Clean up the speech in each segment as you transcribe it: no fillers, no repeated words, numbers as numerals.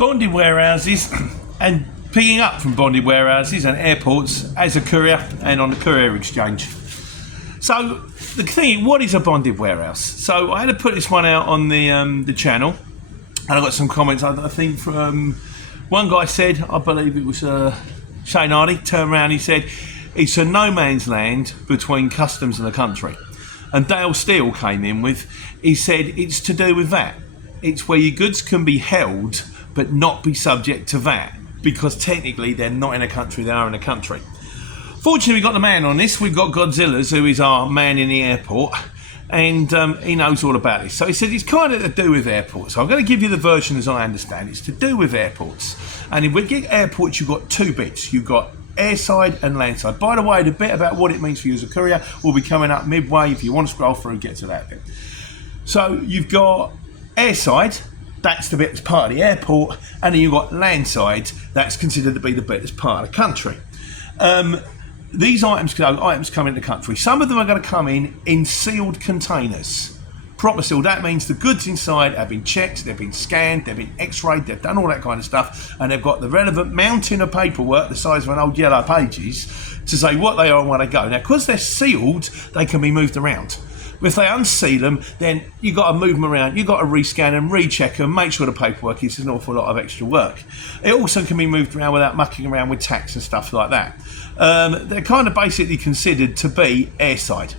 bonded warehouses and picking up from bonded warehouses and airports as a courier and on the Courier Exchange. So the thing, what is a bonded warehouse? So I had to put this one out on the channel, and I got some comments. I think from one guy said, I believe it was Shane Hardy, turned around, he said, it's a no man's land between customs and the country. And Dale Steele came in with, he said, it's to do with VAT. It's where your goods can be held but not be subject to VAT, because technically they're not in a country, they are in a country. Fortunately, we've got the man on this. We've got Godzilla's, who is our man in the airport, and he knows all about this. So he said it's kind of to do with airports. So I'm going to give you the version as I understand. It's to do with airports. And if we get airports, you've got two bits. You've got airside and landside. By the way, the bit about what it means for you as a courier will be coming up midway. If you want to scroll through, get to that bit. So you've got airside, that's the bit that's part of the airport, and then you've got landside, that's considered to be the bit that's part of the country. These items come into the country. Some of them are going to come in sealed containers. Proper sealed, that means the goods inside have been checked, they've been scanned, they've been x-rayed, they've done all that kind of stuff, and they've got the relevant mountain of paperwork the size of an old yellow pages to say what they are and where they go. Now, because they're sealed, they can be moved around. If they unseal them, then you've got to move them around, you've got to rescan them, recheck them, make sure the paperwork is an awful lot of extra work. It also can be moved around without mucking around with tax and stuff like that. They're kind of basically considered to be airside,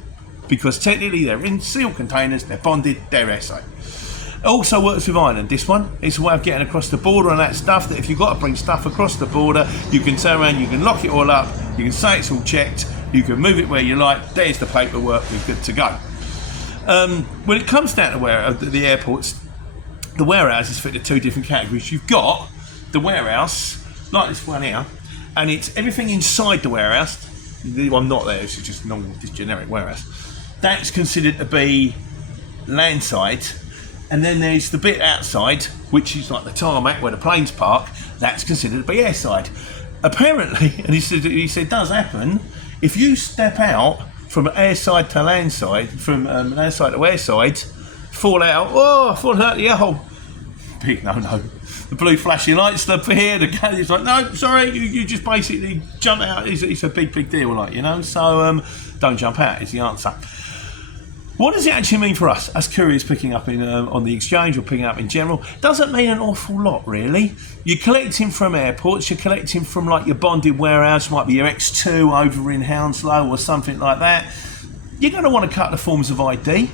because technically they're in sealed containers, they're bonded, they're airside. It also works with Ireland, this one. It's a way of getting across the border and that stuff, that if you've got to bring stuff across the border, you can turn around, you can lock it all up, you can say it's all checked, you can move it where you like, there's the paperwork, we're good to go. When it comes down to the airports, the warehouses fit into two different categories. You've got the warehouse, like this one here, and it's everything inside the warehouse. I'm not there, it's just normal, just generic warehouse. That's considered to be landside, and then there's the bit outside, which is like the tarmac where the planes park. That's considered to be airside. Apparently, and he said does happen, if you step out from airside to landside, from landside to airside, fall out the hole. Big no. The blue flashing lights up here, the gate is like, no, sorry, you just basically jump out. It's a big deal, like, you know, so don't jump out is the answer. What does it actually mean for us as couriers picking up on the exchange or picking up in general? Doesn't mean an awful lot, really. You're collecting from airports, you're collecting from like your bonded warehouse, might be your X2 over in Hounslow or something like that. You're going to want a couple of forms of ID.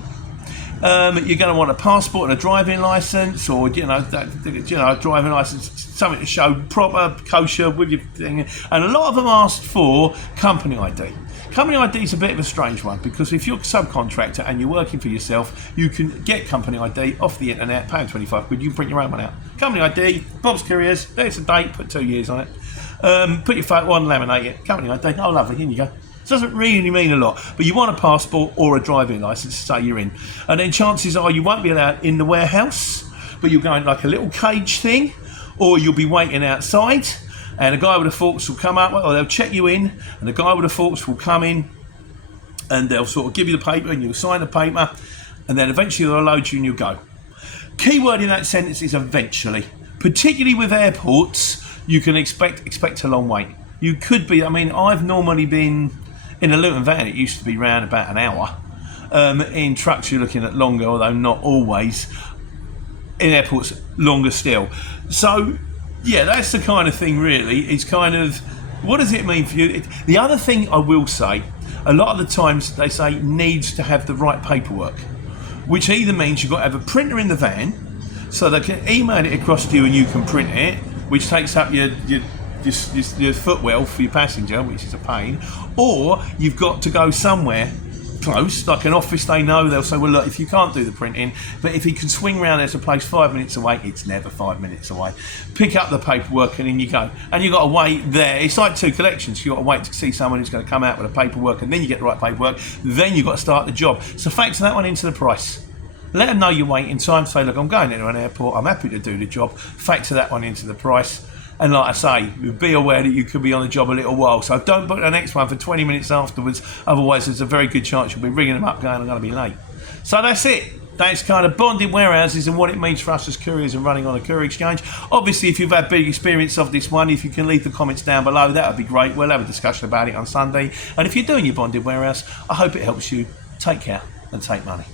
You're going to want a passport and a driving licence, or a driving licence, something to show proper kosher with your thing. And a lot of them asked for company ID. Company ID is a bit of a strange one, because if you're a subcontractor and you're working for yourself, you can get company ID off the internet, pay them 25 quid, you can print your own one out. Company ID, Bob's Couriers, there's a date, put 2 years on it. Put your photo on, laminate it, company ID, oh lovely, here you go. It doesn't really mean a lot, but you want a passport or a driving licence to say you're in. And then chances are you won't be allowed in the warehouse, but you'll go in like a little cage thing, or you'll be waiting outside, and a guy with a forks will come up, or they'll check you in, and the guy with the forks will come in, and they'll sort of give you the paper, and you'll sign the paper, and then eventually they'll load you and you'll go. Key word in that sentence is eventually. Particularly with airports, you can expect a long wait. You could be, I've normally been in a Luton van, it used to be round about an hour. In trucks you're looking at longer, although not always. In airports, longer still. So, yeah, that's the kind of thing, really. It's kind of, what does it mean for you? The other thing I will say, a lot of the times they say needs to have the right paperwork, which either means you've got to have a printer in the van, so they can email it across to you and you can print it, which takes up your footwell for your passenger, which is a pain, or you've got to go somewhere close, like an office they know, they'll say, well look, if you can't do the printing, but if you can swing round, there's a place 5 minutes away, it's never 5 minutes away. Pick up the paperwork and in you go. And you've got to wait there. It's like two collections. You've got to wait to see someone who's going to come out with the paperwork, and then you get the right paperwork, then you've got to start the job. So factor that one into the price. Let them know you're waiting time, say, look, I'm going into an airport, I'm happy to do the job. Factor that one into the price. And like I say, be aware that you could be on the job a little while. So don't book the next one for 20 minutes afterwards. Otherwise, there's a very good chance you'll be ringing them up going, I'm going to be late. So that's it. That's kind of bonded warehouses and what it means for us as couriers and running on a Courier Exchange. Obviously, if you've had big experience of this one, if you can leave the comments down below, that would be great. We'll have a discussion about it on Sunday. And if you're doing your bonded warehouse, I hope it helps you. Take care and take money.